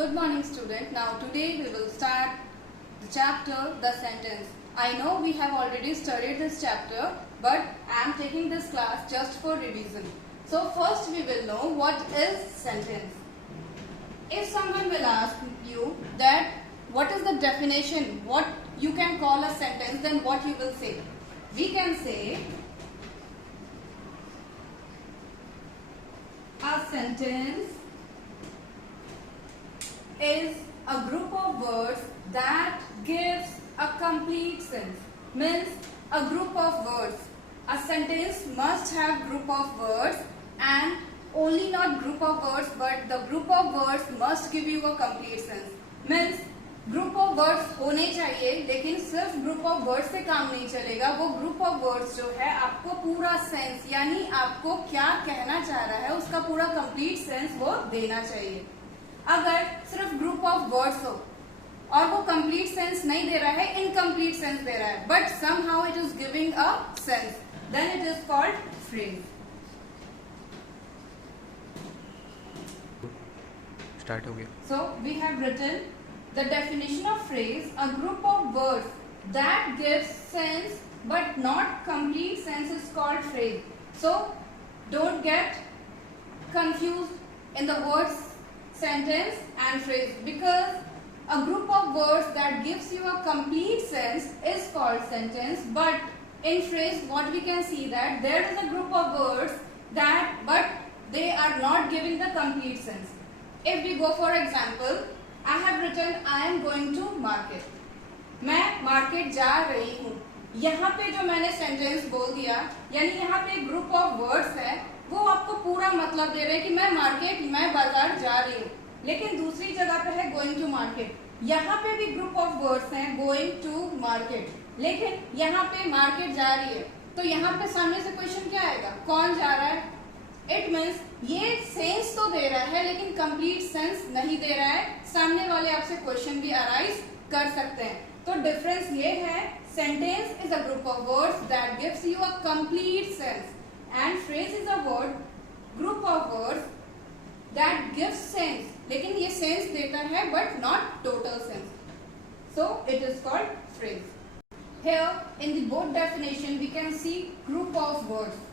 Good morning student. Now today we will start the chapter The Sentence. I know we have already studied this chapter, but I am taking this class just for revision. So first we will know what is sentence. If someone will ask you that what is the definition, what you can call a sentence, then what you will say? We can say a sentence is a group of words that gives a complete sense. Means a group of words. A sentence must have group of words, and only not group of words but the group of words must give you a complete sense. Means group of words होने चाहिए, लेकिन सिर्फ group of words से काम नहीं चलेगा. वो group of words जो है आपको पूरा सेंस, यानी आपको क्या कहना चाह रहा है उसका पूरा कंप्लीट सेंस वो देना चाहिए. अगर सिर्फ ग्रुप ऑफ वर्ड्स हो और वो कंप्लीट सेंस नहीं दे रहा है, इनकम्प्लीट सेंस दे रहा है, but somehow it is giving a sense, then it is called phrase. Start हो गया. So we have written the definition of phrase: a group of words that gives sense but not complete sense is called phrase. So don't get confused in the words sentence and phrase, because a group of words that gives you a complete sense is called sentence, but in phrase what we can see that there is a group of words that but they are not giving the complete sense. If we go for example, I have written I am going to market. मैं market जा रही हूँ. यहाँ पे जो मैंने sentence बोल दिया, यानी यहाँ पे एक ग्रुप ऑफ वर्ड्स है, वो आपको पूरा मतलब दे रहे हैं कि मैं बाजार जा रही हूँ. लेकिन दूसरी जगह पे है गोइंग टू मार्केट. यहाँ पे भी ग्रुप ऑफ वर्ड्स हैं गोइंग टू मार्केट, लेकिन यहाँ पे मार्केट जा रही है. तो यहाँ पे सामने से क्वेश्चन क्या आएगा? कौन जा रहा है? इट मीन्स ये सेंस तो दे रहा है लेकिन कंप्लीट सेंस नहीं दे रहा है. सामने वाले आपसे क्वेश्चन भी अराइज कर सकते हैं. तो डिफरेंस ये है, sentence is a group of words that gives you a complete sense, and phrase is a word group of words that gives sense, लेकिन ये सेंस देता है but not total sense. So it is called phrase. Here in the both definition we can see group of words.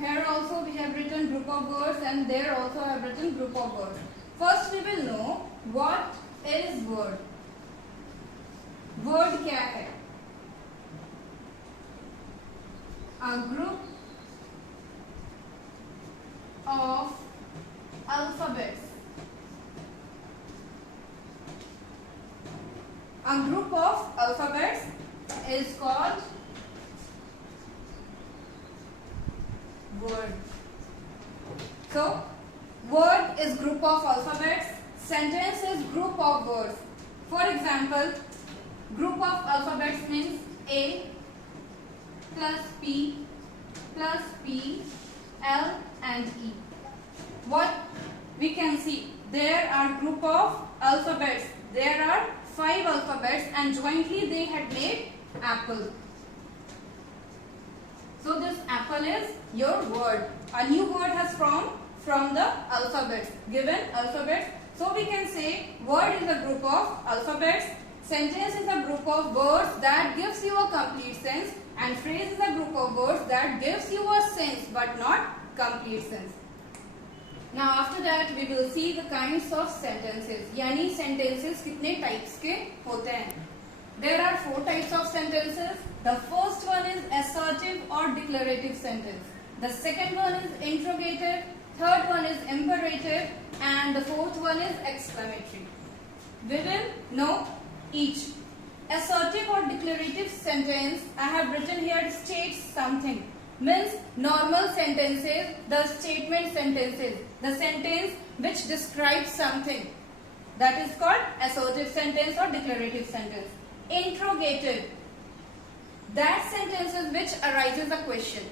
Here also we have written group of words, and there also I have written group of words. First we will know what is word. Word क्या है? A group of alphabets. A group of alphabets is called word. So word is group of alphabets, sentence is group of words. For example, group of alphabets means A plus P plus P, L and E. What we can see, there are group of alphabets, there are 5 alphabets, and jointly they had made apple. So this apple is your word. A new word has formed from the alphabets, given alphabets. So we can say word is a group of alphabets, sentence is a group of words that gives you a complete sense, and phrase is a group of words that gives you a sense but not complete sense. Now after that we will see the kinds of sentences. यानी sentences कितने types के होते हैं. There are 4 types of sentences. The first one is assertive or declarative sentence. The second one is interrogative. Third one is imperative. And the fourth one is exclamatory. We will know each. Assertive or declarative sentence, I have written here, states something. Means normal sentences, the statement sentences, the sentence which describes something. That is called assertive sentence or declarative sentence. Interrogative, that sentence is which arises a question.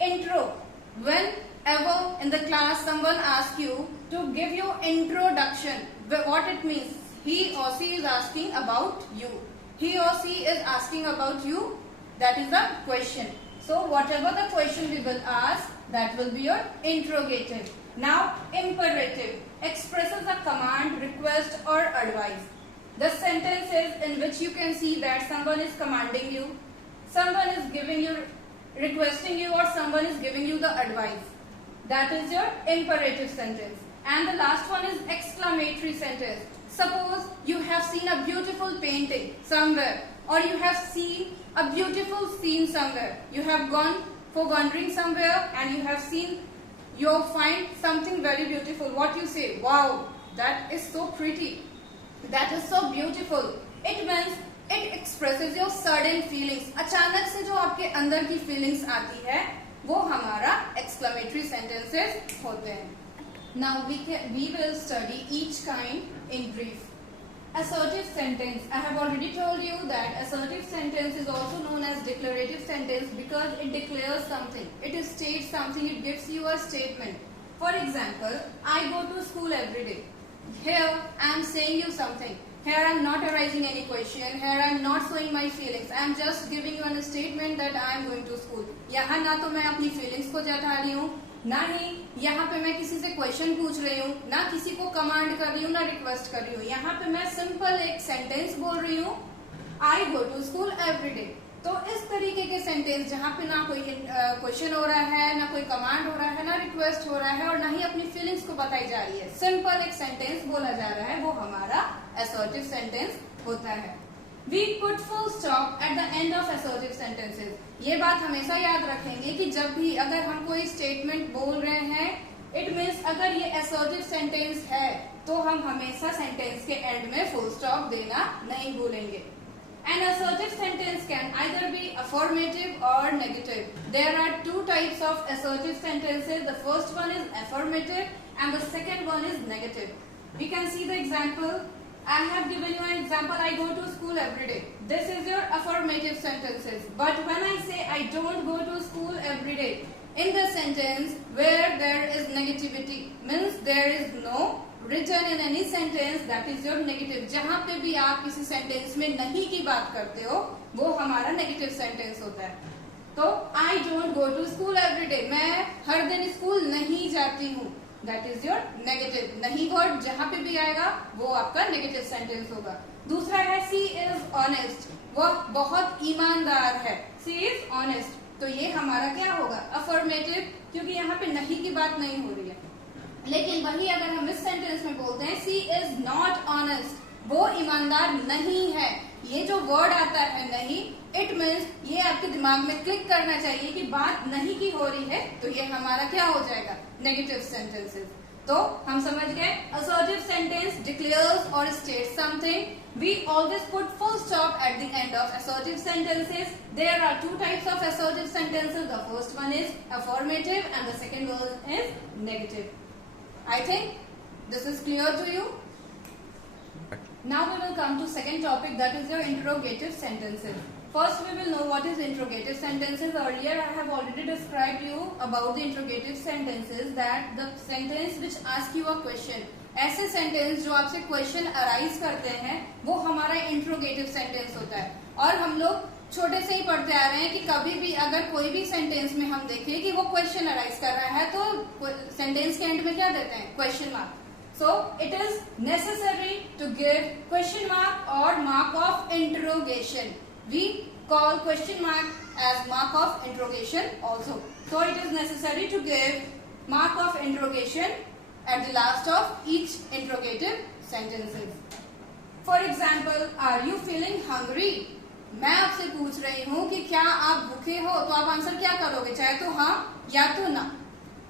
Intro, whenever in the class someone asks you to give you introduction, what it means? He or she is asking about you. He or she is asking about you. That is the question. So whatever the question we will ask, that will be your interrogative. Now imperative expresses a command, request request or advice. The sentences in which you can see that someone is commanding you, someone is giving you, requesting you, or someone is giving you the advice. That is your imperative sentence. And the last one is exclamatory sentence. Suppose you have seen a beautiful painting somewhere, or you have seen a beautiful scene somewhere. You have gone for wandering somewhere and you have seen, you find something very beautiful. What you say? Wow, that is so pretty. That is so beautiful. It means it expresses your sudden feelings. अचानक से जो आपके अंदर की feelings आती है, वो हमारा exclamatory sentences होते हैं. Now we will study each kind in brief. Assertive sentence. I have already told you that assertive sentence is also known as declarative sentence because it declares something. It states something. It gives you a statement. For example, I go to school every day. Here I am saying you something. Here I am not arising any question. Here I am not showing my feelings. I am just giving you a statement that I am going to school. यहाँ ना तो मैं अपनी feelings को जता रही हूँ, ना ही यहाँ पे मैं किसी से क्वेश्चन पूछ रही हूँ, ना किसी को कमांड कर रही हूँ, ना रिक्वेस्ट कर रही हूँ. यहाँ पे मैं सिंपल एक सेंटेंस बोल रही हूँ, I go to school every day. तो इस तरीके के सेंटेंस जहाँ पे ना कोई क्वेश्चन हो रहा है, ना कोई कमांड हो रहा है, ना रिक्वेस्ट हो रहा है, और ना ही अपनी फीलिंग्स को बताई जा रही है, सिंपल एक सेंटेंस बोला जा रहा है, वो हमारा असर्टिव सेंटेंस होता है. We put full stop at the end of assertive sentences. ये बात हमेशा याद रखेंगे कि जब भी अगर हम कोई स्टेटमेंट बोल रहे हैं, इट मीन्स अगर ये assertive sentence है तो हम हमेशा सेंटेंस के एंड में full stop देना नहीं भूलेंगे. An assertive sentence can either be affirmative or negative. There are two types of assertive sentences. The first one is affirmative and the second one is negative. We can see the example. I have given you an example. I go to school every day. This is your affirmative sentences. But when I say I don't go to school every day, in the sentence where there is negativity, means there is no written in any sentence, that is your negative. जहाँ पे भी आप किसी sentence में नहीं की बात करते हो, वो हमारा नेगेटिव सेंटेंस होता है. तो I don't go to school every day. मैं हर दिन स्कूल नहीं जाती हूँ. That is your negative. नहीं वर्ड जहाँ पे भी आएगा वो आपका नेगेटिव सेंटेंस होगा. दूसरा है she is honest. वह बहुत ईमानदार है. She is honest. तो ये हमारा क्या होगा? अफर्मेटिव, क्योंकि यहाँ पे नहीं की बात नहीं हो रही है. लेकिन वही अगर हम इस सेंटेंस में बोलते हैं she is not honest, वो ईमानदार नहीं है, ये जो वर्ड आता है नहीं, इट मीन्स ये आपके दिमाग में क्लिक करना चाहिए कि बात नहीं की हो रही है, तो ये हमारा क्या हो जाएगा? Negative sentences. तो हम समझ गए, असर्टिव सेंटेंस डिक्लेयर्स और states something. We always put full stop at the end of assertive sentences. There are two types of assertive sentences. The first one is affirmative and the second one is negative. I think this is clear to you. Now we will come to second topic, that is your interrogative sentences. First we will know what is interrogative sentences. Earlier I have already described you about the interrogative sentences, that the sentence which ask you a question. ऐसे sentence जो आपसे question arise करते हैं वो हमारा interrogative sentence होता है. और हम लोग छोटे से ही पढ़ते आ रहे हैं कि कभी भी अगर कोई भी सेंटेंस में हम देखें कि वो क्वेश्चन अराइज कर रहा है तो सेंटेंस के एंड में क्या देते हैं? Question mark. So it is necessary to give question mark or mark of interrogation. We call question mark as mark of interrogation also. So it is necessary to give mark of interrogation at the last of each interrogative sentences. For example, are you feeling hungry? मैं आपसे पूछ रही हूँ कि क्या आप भूखे हो, तो आप आंसर क्या करोगे? चाहे तो हाँ या तो ना.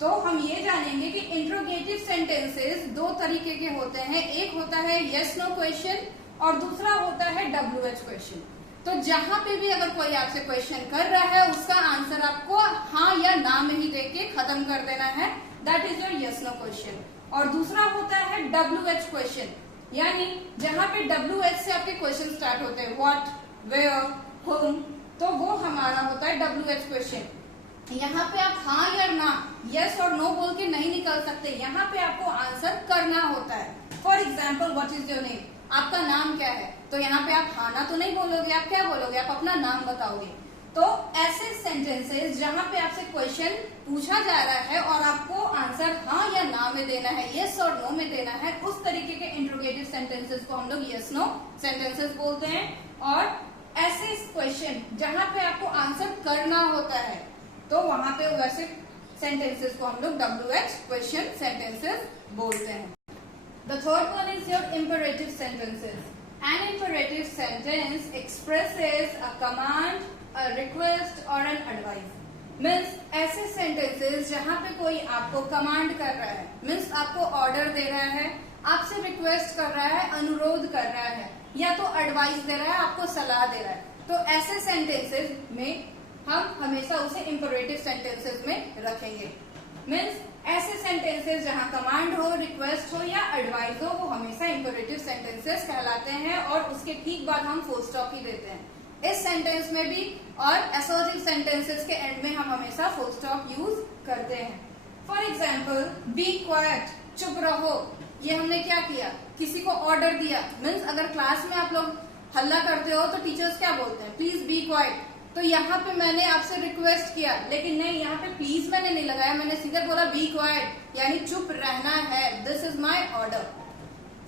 तो हम ये जानेंगे कि इंट्रोगेटिव सेंटेंसेस दो तरीके के होते हैं. एक होता है यस नो क्वेश्चन और दूसरा होता है WH क्वेश्चन. तो जहां पे भी अगर कोई आपसे क्वेश्चन कर रहा है उसका आंसर आपको हाँ या ना में ही देके खत्म कर देना है. That is your yes no question. और दूसरा होता है WH क्वेश्चन, यानी जहां पे WH से आपके क्वेश्चन स्टार्ट होते हैं, व्हाट, वेयर, हुम, तो वो हमारा होता है WH क्वेश्चन. यहाँ पे आप हाँ या ना, यस और नो बोल के नहीं निकल सकते. यहाँ पे आपको आंसर करना होता है. For example, what is your name? आपका नाम क्या है? तो यहाँ पे आप हाँ ना तो नहीं बोलोगे, आप क्या बोलोगे? आप अपना नाम बताओगे. तो ऐसे सेंटेंसेस जहां पे आपसे क्वेश्चन पूछा जा रहा है और आपको आंसर हाँ या ना में देना है, यस और नो में देना है, उस तरीके के इंट्रोगेटिव सेंटेंसेस को हम लोग यस नो सेंटेंसेस बोलते हैं। और ऐसे क्वेश्चन जहां पे आपको आंसर करना होता है तो वहां पे वैसे सेंटेंसेस को हम लोग WH क्वेश्चन सेंटेंसेस बोलते हैं। The third one is your imperative sentences. An imperative sentence expresses a command, a request or an advice. Means ऐसे sentences जहाँ पे कोई आपको कमांड कर रहा है, means आपको ऑर्डर दे रहा है, आपसे रिक्वेस्ट कर रहा है, अनुरोध कर रहा है, या तो एडवाइस दे रहा है, आपको सलाह दे रहा है, तो ऐसे सेंटेंसेस में हम हमेशा उसे इंपरेटिव सेंटेंसेस में रखेंगे। मीन्स ऐसे सेंटेंसेस जहां कमांड हो, रिक्वेस्ट हो या एडवाइस हो, वो हमेशा इंपरेटिव सेंटेंसेस कहलाते हैं और उसके ठीक बाद हम फुल स्टॉप ही देते हैं इस सेंटेंस में भी, और असर्टिव सेंटेंसेस के एंड में हम हमेशा फुल स्टॉप यूज करते हैं। फॉर एग्जाम्पल, बी क्वाइट, चुप रहो, ये हमने क्या किया, किसी को ऑर्डर दिया। मीन्स अगर क्लास में आप लोग हल्ला करते हो तो टीचर्स क्या बोलते हैं, प्लीज बी क्वाइट। तो यहाँ पे मैंने आपसे रिक्वेस्ट किया, लेकिन नहीं, यहाँ पे प्लीज मैंने नहीं लगाया, मैंने सीधे बोला बी क्वाइट, यानी चुप रहना है, this is my order.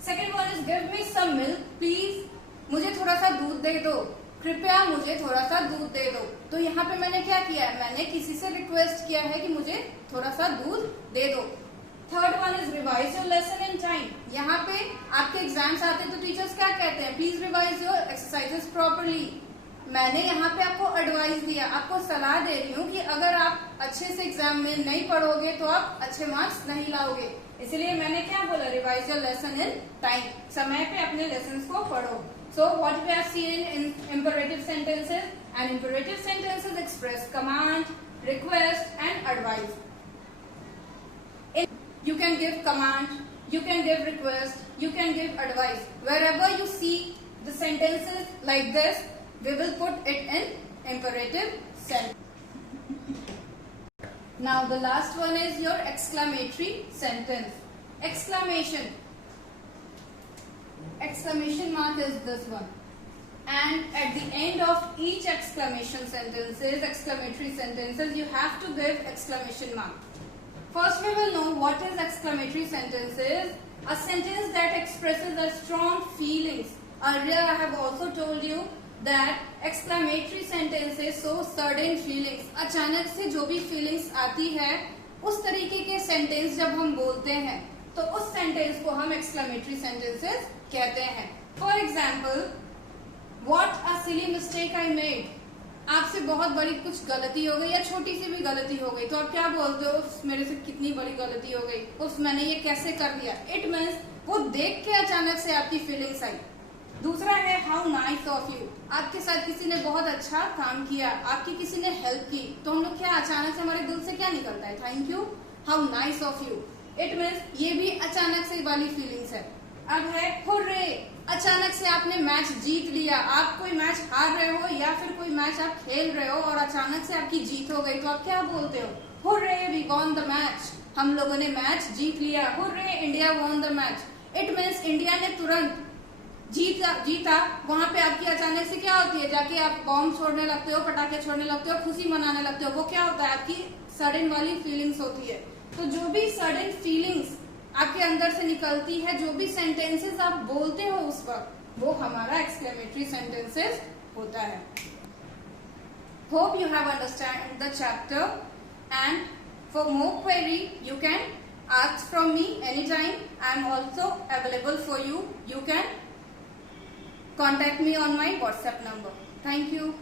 Second one is give me some milk please, मुझे थोड़ा सा दूध दे दो, कृपया मुझे थोड़ा सा दूध दे दो। तो यहाँ पे मैंने क्या किया है, मैंने किसी से रिक्वेस्ट किया है कि मुझे थोड़ा सा दूध दे दो। Third one is revise your lesson in time. यहाँ पे आपके एग्जाम्स आते हैं तो टीचर्स क्या कहते हैं, please revise your exercises properly. मैंने यहाँ पे आपको एडवाइस दिया, आपको सलाह दे रही हूँ कि अगर आप अच्छे से एग्जाम में नहीं पढ़ोगे तो आप अच्छे मार्क्स नहीं लाओगे, इसलिए मैंने क्या बोला, revise your lesson in time, समय पे अपने लेसन्स को पढ़ो। So what we have seen in imperative sentences, and imperative sentences express command, request and advice. You can give command, you can give request, you can give advice. Wherever you see the sentences like this, we will put it in imperative sentence. Now the last one is your exclamatory sentence. Exclamation. Exclamation mark is this one. And at the end of each exclamatory sentences, you have to give exclamation mark. First we will know what is exclamatory sentences. A sentence that expresses a strong feelings. Earlier I have also told you that exclamatory sentences show sudden feelings. अचानक से जो भी feelings आती है उस तरीके के sentence जब हम बोलते हैं तो उस sentence को हम exclamatory sentences कहते हैं। For example, what a silly mistake I made. आपसे बहुत बड़ी कुछ गलती हो गई या छोटी सी भी गलती हो गई तो आप क्या बोलते हो, मेरे से कितनी बड़ी गलती हो गई, उस मैंने ये कैसे कर दिया। इट मीन्स वो देख के अचानक से आपकी फीलिंग्स आई। दूसरा है हाउ नाइस ऑफ यू, आपके साथ किसी ने बहुत अच्छा काम किया, आपकी किसी ने हेल्प की, तो हम लोग क्या अचानक से हमारे दिल से क्या निकलता है, thank you, how nice of you. It means ये भी अचानक से वाली फीलिंग्स है। अब है हुर्रे, अचानक से आपने मैच जीत लिया, आप कोई मैच हार रहे हो या फिर कोई मैच आप खेल रहे हो और अचानक से आपकी जीत हो गई तो आप क्या बोलते हो, hurray we won the match, हम लोगों ने मैच जीत लिया, hurray India won the match. It means India ने तुरंत जीता। वहां पे आपकी अचानक से क्या होती है, जाके आप बॉम्ब छोड़ने लगते हो, पटाखे छोड़ने लगते हो, खुशी मनाने लगते हो, वो क्या होता है, आपकी सडन वाली फीलिंग्स होती है। तो जो भी सडन फीलिंग्स आपके अंदर से निकलती है, जो भी सेंटेंसेस आप बोलते हो उस वक्त, वो हमारा एक्सक्लेमेटरी सेंटेंसेस होता है। Hope you have understand the chapter and for more query you can ask from me anytime. I am also available for you. You can contact me on my WhatsApp number. Thank you.